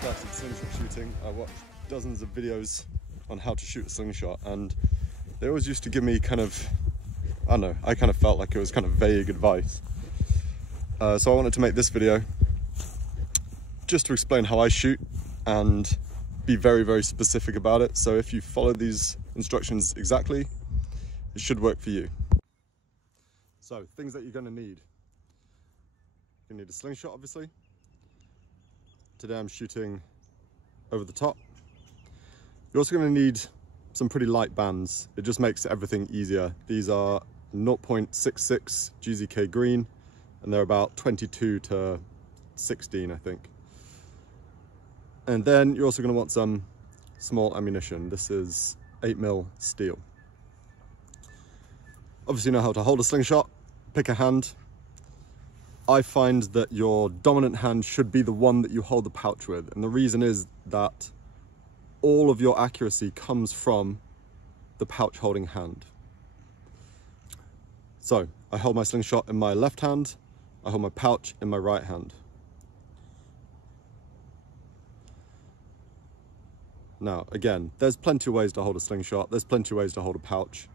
Started slingshot shooting, I watched dozens of videos on how to shoot a slingshot, and they always used to give me kind of, I don't know, I kind of felt like it was kind of vague advice. So I wanted to make this video just to explain how I shoot and be very, very specific about it. So if you follow these instructions exactly, it should work for you. So things that you're going to need. You need a slingshot, obviously. Today I'm shooting over the top. You're also going to need some pretty light bands. It just makes everything easier. These are 0.66 GZK green, and they're about 22 to 16, I think. And then you're also going to want some small ammunition. This is 8mm steel. Obviously you know how to hold a slingshot. Pick a hand. I find that your dominant hand should be the one that you hold the pouch with, and the reason is that all of your accuracy comes from the pouch holding hand. So I hold my slingshot in my left hand, I hold my pouch in my right hand. Now again, there's plenty of ways to hold a slingshot, there's plenty of ways to hold a pouch.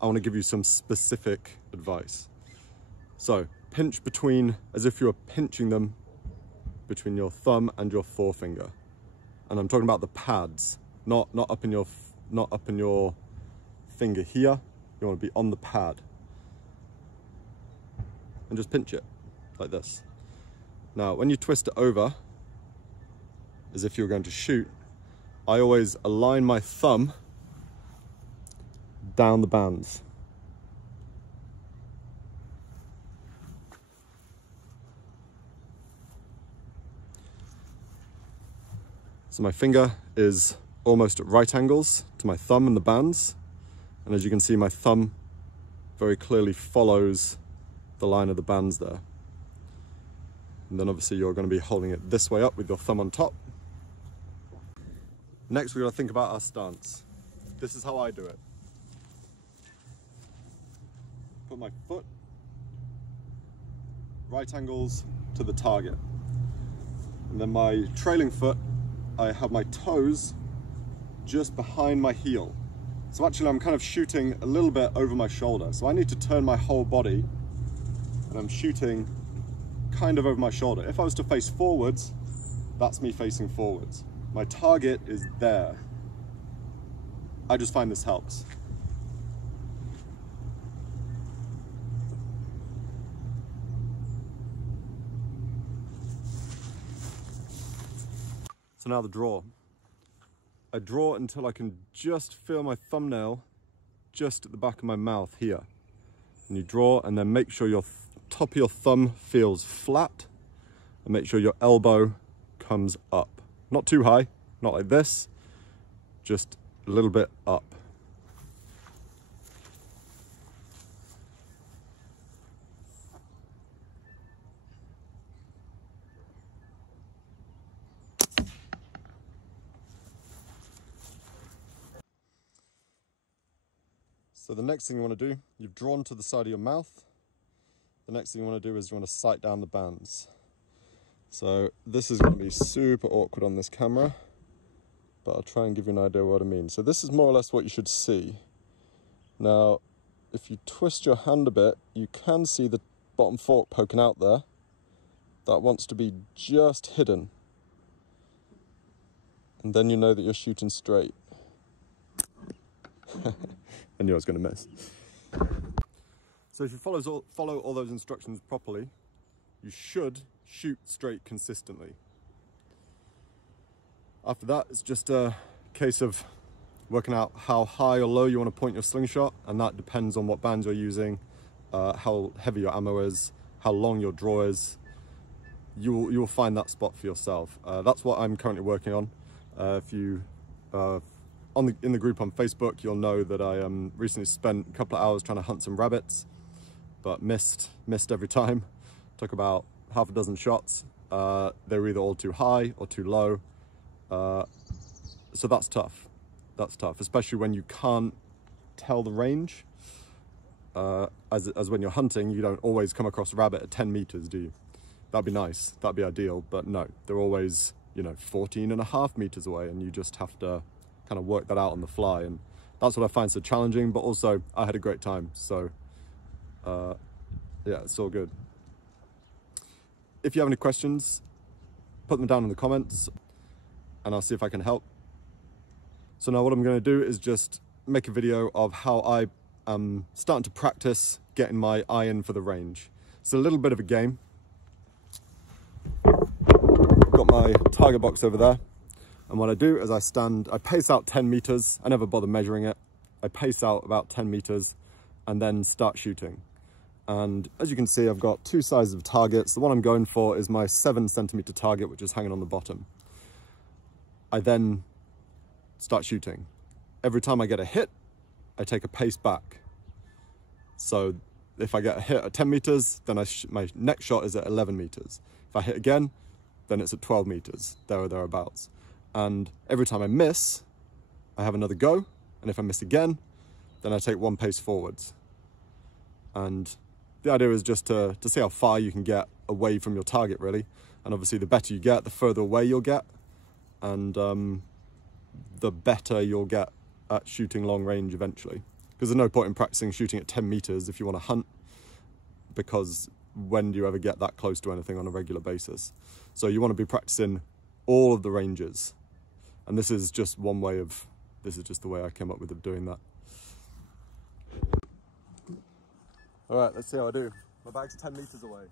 I want to give you some specific advice. So pinch between, as if you were pinching them between your thumb and your forefinger, and I'm talking about the pads, not up in your finger here. You want to be on the pad, and just pinch it like this. Now when you twist it over as if you were going to shoot, I always align my thumb down the bands. So my finger is almost at right angles to my thumb and the bands. And as you can see, my thumb very clearly follows the line of the bands there. And then obviously you're going to be holding it this way up with your thumb on top. Next, we're going to think about our stance. This is how I do it. Put my foot right angles to the target. And then my trailing foot, I have my toes just behind my heel. So actually I'm kind of shooting a little bit over my shoulder. So I need to turn my whole body, and I'm shooting kind of over my shoulder. If I was to face forwards, that's me facing forwards. My target is there. I just find this helps. So now the draw. I draw until I can just feel my thumbnail just at the back of my mouth here. And you draw, and then make sure your top of your thumb feels flat, and make sure your elbow comes up. Not too high, not like this, just a little bit up. So the next thing you want to do, you've drawn to the side of your mouth. The next thing you want to do is you want to sight down the bands. So this is going to be super awkward on this camera, but I'll try and give you an idea of what I mean. So this is more or less what you should see. Now, if you twist your hand a bit, you can see the bottom fork poking out there. That wants to be just hidden. And then you know that you're shooting straight. I knew I was going to miss. So if you follow all those instructions properly, you should shoot straight consistently. After that, it's just a case of working out how high or low you want to point your slingshot, and that depends on what bands you're using, how heavy your ammo is, how long your draw is. You will find that spot for yourself. That's what I'm currently working on. If you in the group on Facebook, you'll know that I recently spent a couple of hours trying to hunt some rabbits, but missed every time. Took about half a dozen shots. They were either all too high or too low. So that's tough. That's tough, especially when you can't tell the range. As when you're hunting, you don't always come across a rabbit at 10 meters, do you? That'd be nice, that'd be ideal, but no, they're always, 14.5 meters away, and you just have to kind of work that out on the fly. And that's what I find so challenging, but also I had a great time. So yeah, it's all good. If you have any questions, put them down in the comments and I'll see if I can help. So now what I'm going to do is just make a video of how I am starting to practice getting my eye in for the range. It's a little bit of a game. Got my target box over there, and what I do is I pace out 10 meters. I never bother measuring it. I pace out about 10 meters and then start shooting. And as you can see, I've got two sizes of targets. The one I'm going for is my 7 centimeter target, which is hanging on the bottom. I then start shooting. Every time I get a hit, I take a pace back. So if I get a hit at 10 meters, then my next shot is at 11 meters. If I hit again, then it's at 12 meters, there or thereabouts. And every time I miss, I have another go. And if I miss again, then I take one pace forwards. And the idea is just to see how far you can get away from your target, really. And obviously the better you get, the further away you'll get. And the better you'll get at shooting long range eventually. Because there's no point in practicing shooting at 10 meters if you want to hunt, because when do you ever get that close to anything on a regular basis? So you want to be practicing all of the ranges. And this is just one way of, this is just the way I came up with doing that. All right, let's see how I do. My bag's 10 meters away.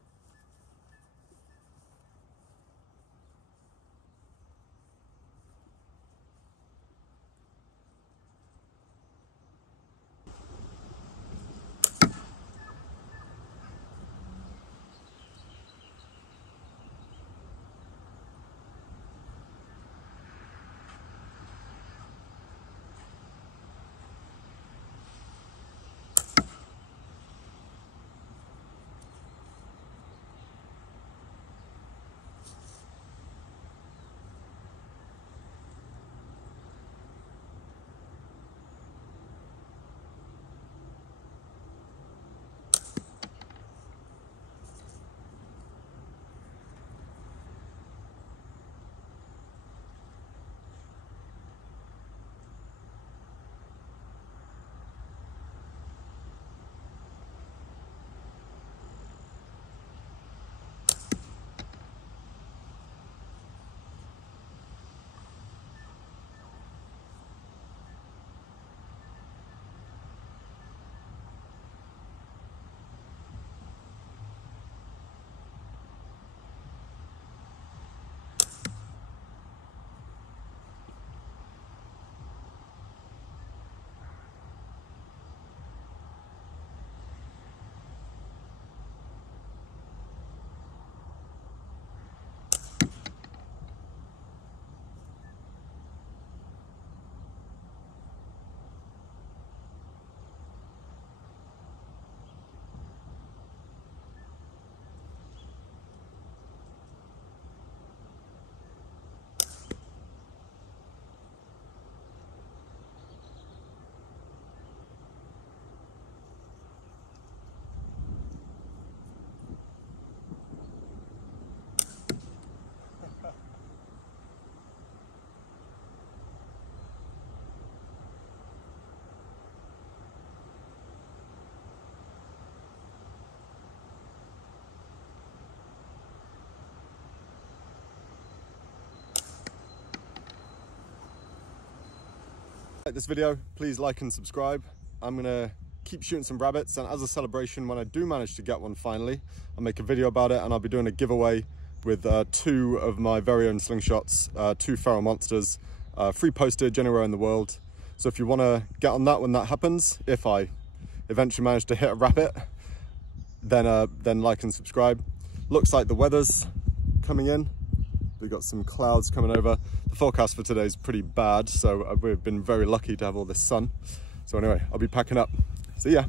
Like this video, please like and subscribe. I'm gonna keep shooting some rabbits, and as a celebration, when I do manage to get one finally, I'll make a video about it, and I'll be doing a giveaway with 2 of my very own slingshots, 2 feral monsters, free postage anywhere in the world. So if you want to get on that when that happens, if I eventually manage to hit a rabbit, then like and subscribe. Looks like the weather's coming in. We've got some clouds coming over. The forecast for today is pretty bad, so we've been very lucky to have all this sun. So anyway, I'll be packing up. See ya.